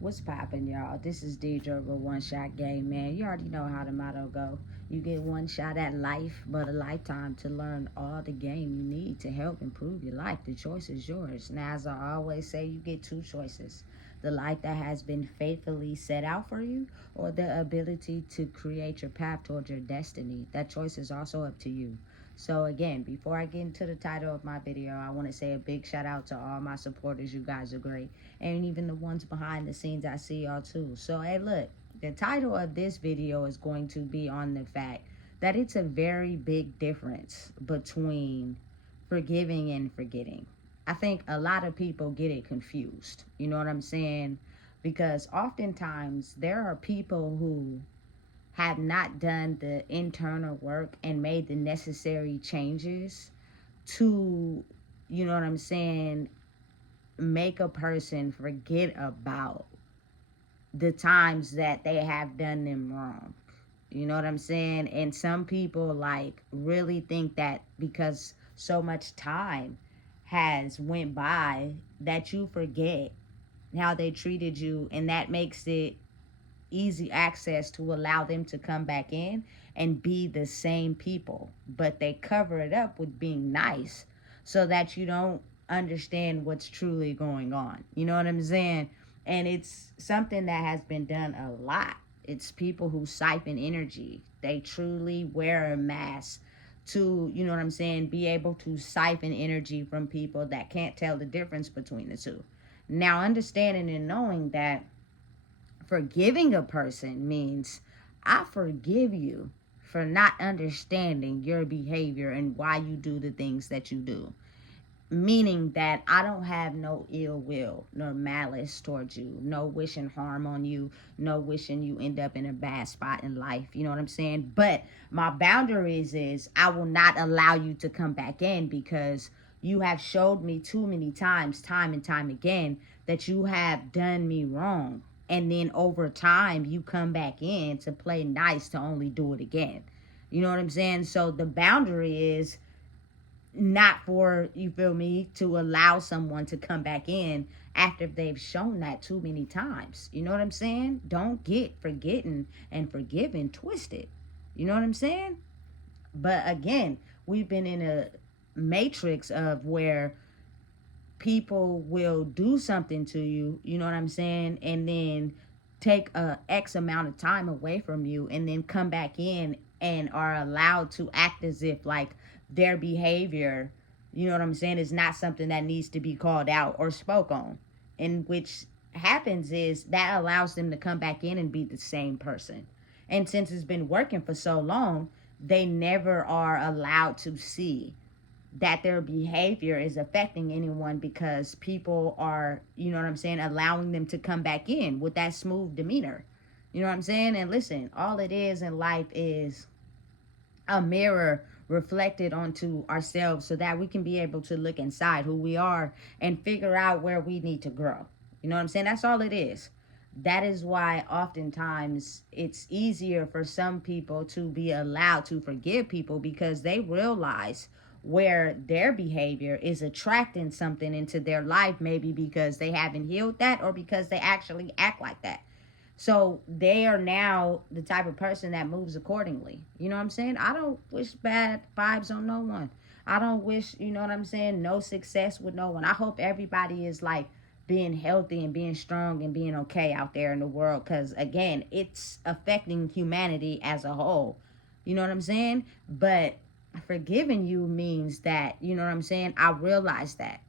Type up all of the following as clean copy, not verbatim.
What's poppin', y'all? This is Deidre with One Shot Game, man. You already know how the motto go. You get one shot at life, but a lifetime to learn all the game you need to help improve your life. The choice is yours. Now, as I always say, you get two choices. The life that has been faithfully set out for you, or the ability to create your path towards your destiny. That choice is also up to you. So again, before I get into the title of my video, I want to say a big shout out to all my supporters. You guys are great. And even the ones behind the scenes, I see y'all too. So hey, look, the title of this video is going to be on the fact that it's a very big difference between forgiving and forgetting. I think a lot of people get it confused. You know what I'm saying? Because oftentimes there are people who have not done the internal work and made the necessary changes to, you know what I'm saying, make a person forget about the times that they have done them wrong. You know what I'm saying? And some people like really think that because so much time has went by that you forget how they treated you, and that makes it easy access to allow them to come back in and be the same people. But they cover it up with being nice so that you don't understand what's truly going on. You know what I'm saying? And it's something that has been done a lot. It's people who siphon energy. They truly wear a mask to, you know what I'm saying, be able to siphon energy from people that can't tell the difference between the two. Now, understanding and knowing that forgiving a person means I forgive you for not understanding your behavior and why you do the things that you do. Meaning that I don't have no ill will nor malice towards you, no wishing harm on you, no wishing you end up in a bad spot in life. You know what I'm saying? But my boundaries is I will not allow you to come back in because you have showed me too many times, time and time again, that you have done me wrong. And then over time, you come back in to play nice to only do it again. You know what I'm saying? So the boundary is not for, you feel me, to allow someone to come back in after they've shown that too many times. You know what I'm saying? Don't get forgetting and forgiving twisted. You know what I'm saying? But again, we've been in a matrix of where people will do something to you, you know what I'm saying, and then take a X amount of time away from you and then come back in and are allowed to act as if like their behavior, you know what I'm saying, is not something that needs to be called out or spoke on. And which happens is that allows them to come back in and be the same person. And since it's been working for so long, they never are allowed to see that their behavior is affecting anyone because people are, you know what I'm saying, allowing them to come back in with that smooth demeanor. You know what I'm saying? And listen, all it is in life is a mirror reflected onto ourselves so that we can be able to look inside who we are and figure out where we need to grow. You know what I'm saying? That's all it is. That is why oftentimes it's easier for some people to be allowed to forgive people because they realize where their behavior is attracting something into their life, maybe because they haven't healed that or because they actually act like that. So they are now the type of person that moves accordingly. You know what I'm saying? I don't wish bad vibes on no one. I don't wish, you know what I'm saying, no success with no one. I hope everybody is like being healthy and being strong and being okay out there in the world because, again, it's affecting humanity as a whole. You know what I'm saying? But forgiving you means that, you know what I'm saying, I realize that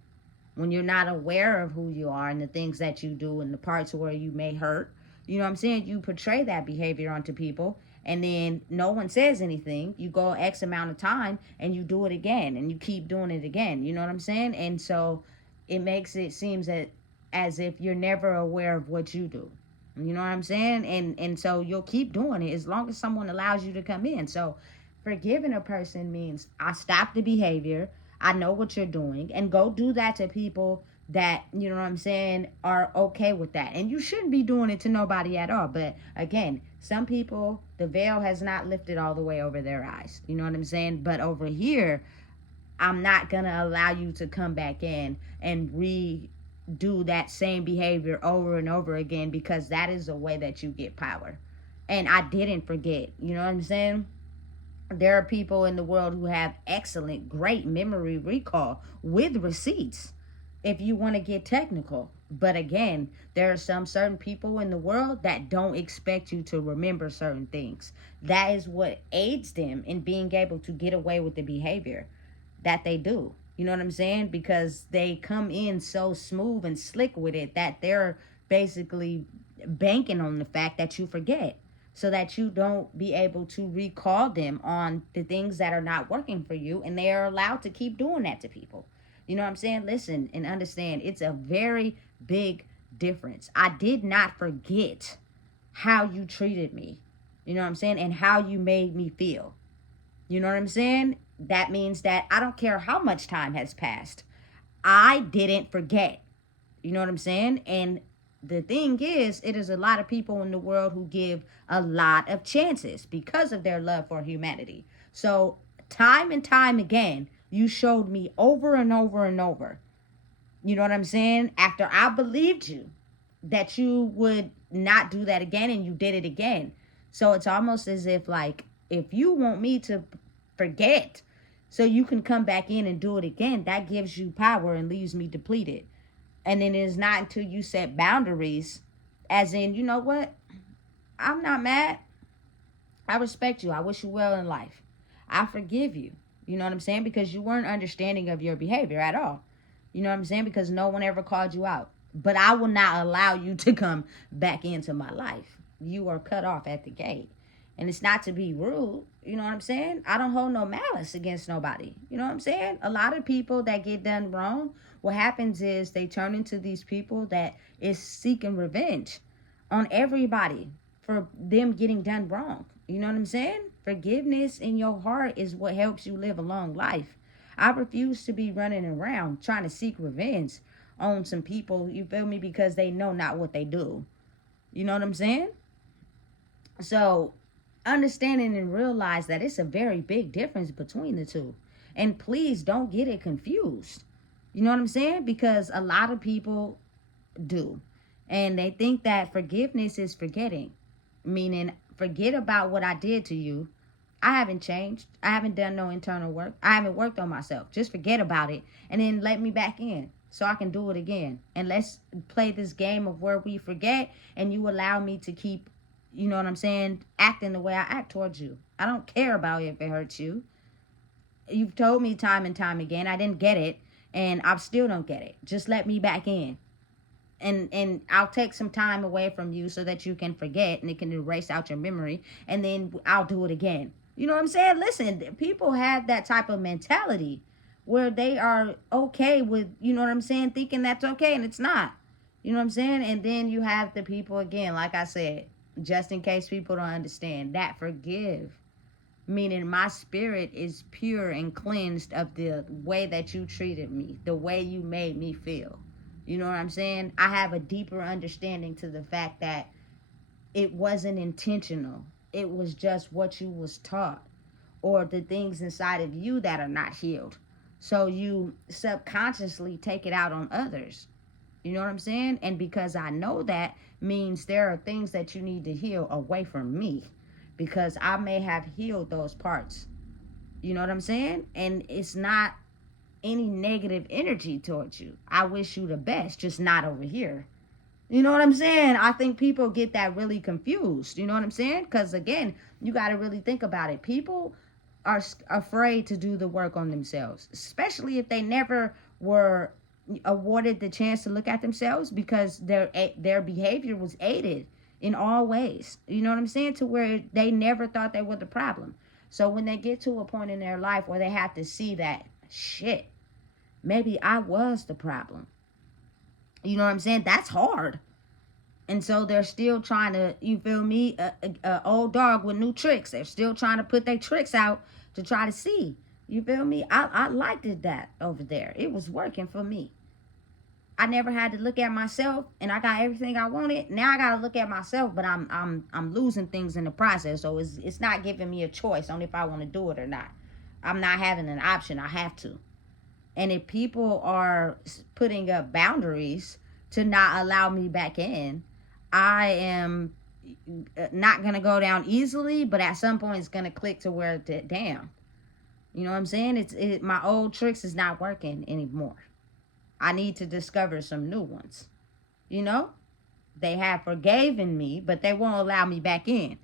when you're not aware of who you are and the things that you do and the parts where you may hurt, you know what I'm saying, you portray that behavior onto people and then no one says anything. You go X amount of time and you do it again and you keep doing it again. You know what I'm saying? And so it makes it seems that as if you're never aware of what you do. You know what I'm saying? And so you'll keep doing it as long as someone allows you to come in. So forgiving a person means I stop the behavior. I know what you're doing and go do that to people that, you know what I'm saying, are okay with that. And you shouldn't be doing it to nobody at all. But again, some people, the veil has not lifted all the way over their eyes. You know what I'm saying? But over here, I'm not going to allow you to come back in and do that same behavior over and over again, because that is a way that you get power. And I didn't forget. You know what I'm saying? There are people in the world who have excellent, great memory recall with receipts, if you want to get technical. But again, there are some certain people in the world that don't expect you to remember certain things. That is what aids them in being able to get away with the behavior that they do. You know what I'm saying? Because they come in so smooth and slick with it that they're basically banking on the fact that you forget, so that you don't be able to recall them on the things that are not working for you, and they are allowed to keep doing that to people. You know what I'm saying? Listen and understand, it's a very big difference. I did not forget how you treated me. You know what I'm saying? And how you made me feel. You know what I'm saying? That means that I don't care how much time has passed, I didn't forget. You know what I'm saying? And the thing is, it is a lot of people in the world who give a lot of chances because of their love for humanity. So, time and time again, you showed me over and over and over. You know what I'm saying? After I believed you that you would not do that again, and you did it again. So, it's almost as if, like, if you want me to forget so you can come back in and do it again, that gives you power and leaves me depleted. And then it is not until you set boundaries, as in, you know what? I'm not mad. I respect you. I wish you well in life. I forgive you. You know what I'm saying? Because you weren't understanding of your behavior at all. You know what I'm saying? Because no one ever called you out. But I will not allow you to come back into my life. You are cut off at the gate. And it's not to be rude. You know what I'm saying? I don't hold no malice against nobody. You know what I'm saying? A lot of people that get done wrong, what happens is they turn into these people that is seeking revenge on everybody for them getting done wrong. You know what I'm saying? Forgiveness in your heart is what helps you live a long life. I refuse to be running around trying to seek revenge on some people, you feel me, because they know not what they do. You know what I'm saying? So, understanding and realize that it's a very big difference between the two. And please don't get it confused. You know what I'm saying? Because a lot of people do. And they think that forgiveness is forgetting, meaning forget about what I did to you. I haven't changed. I haven't done no internal work. I haven't worked on myself. Just forget about it and then let me back in so I can do it again. And let's play this game of where we forget and you allow me to keep, you know what I'm saying, acting the way I act towards you. I don't care about if it hurts you. You've told me time and time again I didn't get it, and I still don't get it. Just let me back in. And I'll take some time away from you so that you can forget and it can erase out your memory, and then I'll do it again. You know what I'm saying? Listen, people have that type of mentality where they are okay with, you know what I'm saying, thinking that's okay, and it's not. You know what I'm saying? And then you have the people, again, like I said, just in case people don't understand, that forgive. Meaning my spirit is pure and cleansed of the way that you treated me, the way you made me feel. You know what I'm saying? I have a deeper understanding to the fact that it wasn't intentional. It was just what you was taught, or the things inside of you that are not healed. So you subconsciously take it out on others. You know what I'm saying? And because I know that means there are things that you need to heal away from me, because I may have healed those parts. You know what I'm saying? And it's not any negative energy towards you. I wish you the best, just not over here. You know what I'm saying? I think people get that really confused. You know what I'm saying? Because again, you got to really think about it. People are afraid to do the work on themselves, especially if they never were awarded the chance to look at themselves, because their behavior was aided in all ways. You know what I'm saying? To where they never thought they were the problem. So when they get to a point in their life where they have to see that, shit, maybe I was the problem. You know what I'm saying? That's hard. And so they're still trying to, you feel me, a old dog with new tricks. They're still trying to put their tricks out to try to see. You feel me? I liked it that over there. It was working for me. I never had to look at myself, and I got everything I wanted. Now I got to look at myself, but I'm losing things in the process. So it's not giving me a choice on if I want to do it or not. I'm not having an option. I have to. And if people are putting up boundaries to not allow me back in. I am not going to go down easily, but at some point it's going to click to where, damn, you know what I'm saying? My old tricks is not working anymore. I need to discover some new ones. You know, they have forgiven me, but they won't allow me back in.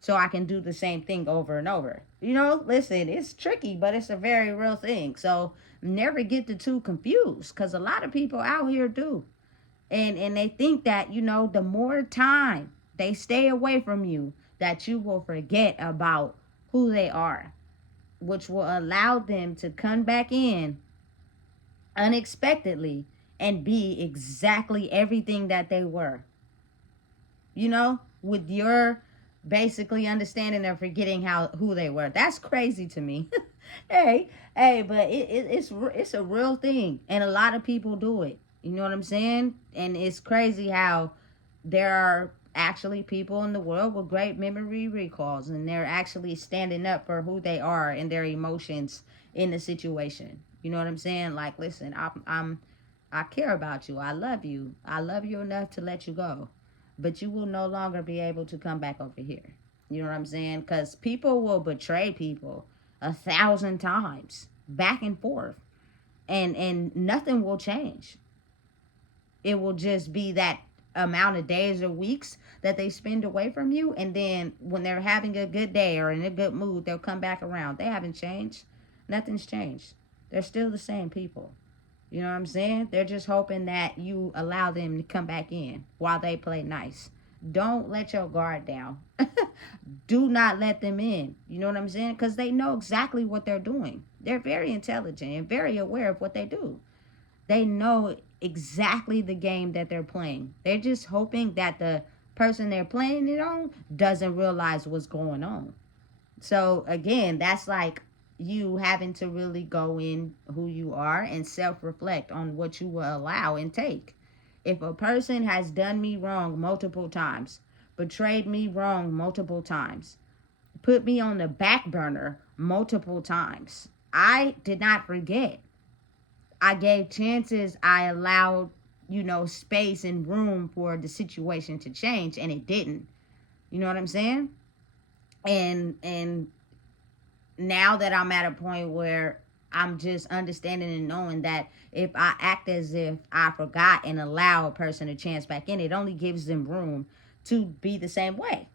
So I can do the same thing over and over. You know, listen, it's tricky, but it's a very real thing. So never get the two confused, because a lot of people out here do. And they think that, you know, the more time they stay away from you, that you will forget about who they are, which will allow them to come back in unexpectedly and be exactly everything that they were. You know, with your basically understanding of forgetting who they were. That's crazy to me. But it's a real thing, and a lot of people do it. You know what I'm saying? And it's crazy how there are actually people in the world with great memory recalls, and they're actually standing up for who they are and their emotions in the situation. You know what I'm saying? Like, listen, I care about you. I love you. I love you enough to let you go, but you will no longer be able to come back over here. You know what I'm saying? Because people will betray people 1,000 times back and forth, and nothing will change. It will just be that amount of days or weeks that they spend away from you, and then when they're having a good day or in a good mood, they'll come back around. They haven't changed. Nothing's changed. They're still the same people. You know what I'm saying? They're just hoping that you allow them to come back in while they play nice. Don't let your guard down. Do not let them in. You know what I'm saying? Because they know exactly what they're doing. They're very intelligent and very aware of what they do. They know exactly the game that they're playing. They're just hoping that the person they're playing it on doesn't realize what's going on. So again, that's like you having to really go in who you are and self-reflect on what you will allow and take. If a person has done me wrong multiple times, betrayed me wrong multiple times, put me on the back burner multiple times, I did not forget. I gave chances. I allowed, space and room for the situation to change, and it didn't. You know what I'm saying? And now that I'm at a point where I'm just understanding and knowing that if I act as if I forgot and allow a person a chance back in, it only gives them room to be the same way.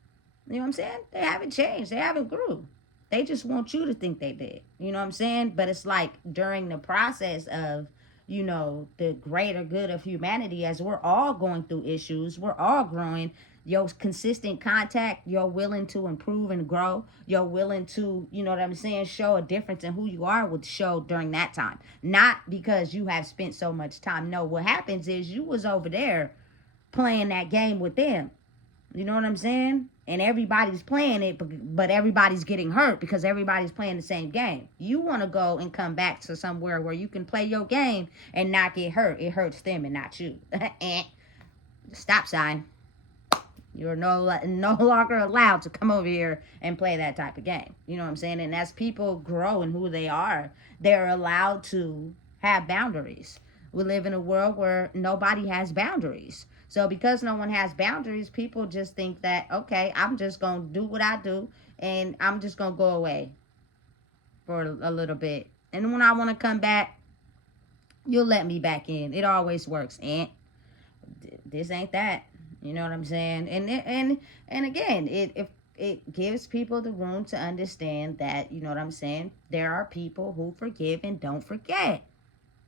You know what I'm saying? They haven't changed. They haven't grew. They just want you to think they did. You know what I'm saying? But it's like during the process of, the greater good of humanity, as we're all going through issues, we're all growing. Your consistent contact, you're willing to improve and grow. You're willing to, show a difference in who you are would show during that time. Not because you have spent so much time. No, what happens is you was over there playing that game with them. You know what I'm saying? And everybody's playing it, but everybody's getting hurt because everybody's playing the same game. You want to go and come back to somewhere where you can play your game and not get hurt. It hurts them and not you. Stop sign. You're no longer allowed to come over here and play that type of game. You know what I'm saying? And as people grow in who they are, they're allowed to have boundaries. We live in a world where nobody has boundaries. So because no one has boundaries, people just think that, okay, I'm just going to do what I do and I'm just going to go away for a little bit. And when I want to come back, you'll let me back in. It always works. And this ain't that. You know what I'm saying? And again, it gives people the room to understand that, you know what I'm saying, there are people who forgive and don't forget.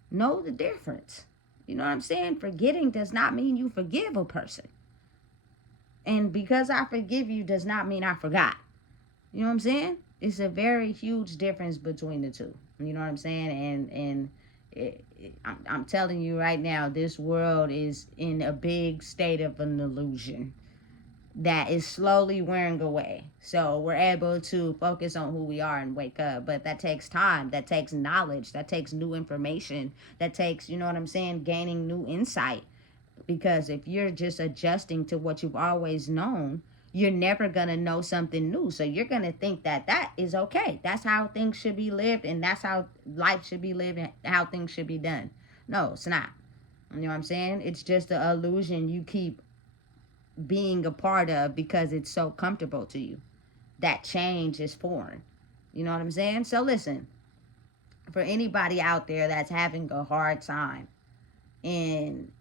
Know the difference. You know what I'm saying? Forgetting does not mean you forgive a person. And because I forgive you does not mean I forgot. You know what I'm saying? It's a very huge difference between the two. You know what I'm saying? And I'm telling you right now, this world is in a big state of an illusion that is slowly wearing away. So we're able to focus on who we are and wake up. But that takes time. That takes knowledge. That takes new information. That takes, you know what I'm saying, gaining new insight. Because if you're just adjusting to what you've always known, you're never going to know something new. So you're going to think that that is okay. That's how things should be lived, and that's how life should be lived and how things should be done. No, it's not. You know what I'm saying? It's just an illusion you keep being a part of because it's so comfortable to you. That change is foreign. You know what I'm saying? So listen, for anybody out there that's having a hard time in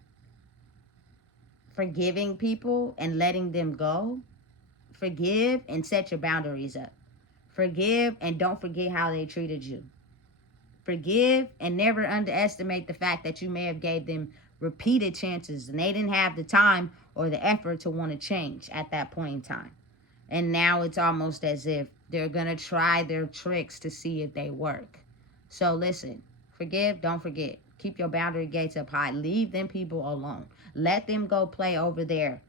forgiving people and letting them go, forgive and set your boundaries up. Forgive and don't forget how they treated you. Forgive and never underestimate the fact that you may have gave them repeated chances and they didn't have the time or the effort to want to change at that point in time. And now it's almost as if they're going to try their tricks to see if they work. So listen, forgive, don't forget. Keep your boundary gates up high. Leave them people alone. Let them go play over there.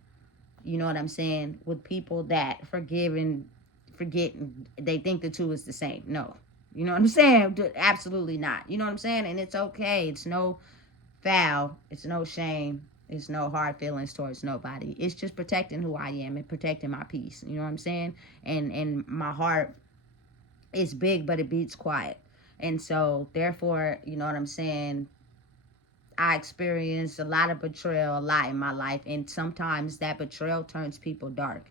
You know what I'm saying? With people that forgive and forget. They think the two is the same. No. You know what I'm saying? Absolutely not. You know what I'm saying? And it's okay. It's no foul. It's no shame. It's no hard feelings towards nobody. It's just protecting who I am and protecting my peace. You know what I'm saying? And my heart is big, but it beats quiet. And so, therefore, you know what I'm saying? I experienced a lot of betrayal a lot in my life, and sometimes that betrayal turns people dark,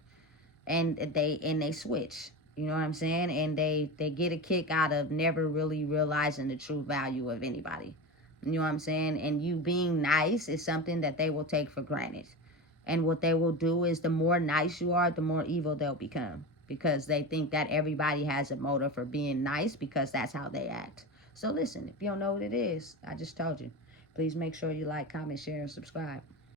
and they switch. You know what I'm saying? And they get a kick out of never really realizing the true value of anybody. You know what I'm saying? And you being nice is something that they will take for granted. And what they will do is the more nice you are, the more evil they'll become. Because they think that everybody has a motive for being nice because that's how they act. So listen, if you don't know what it is, I just told you. Please make sure you like, comment, share, and subscribe.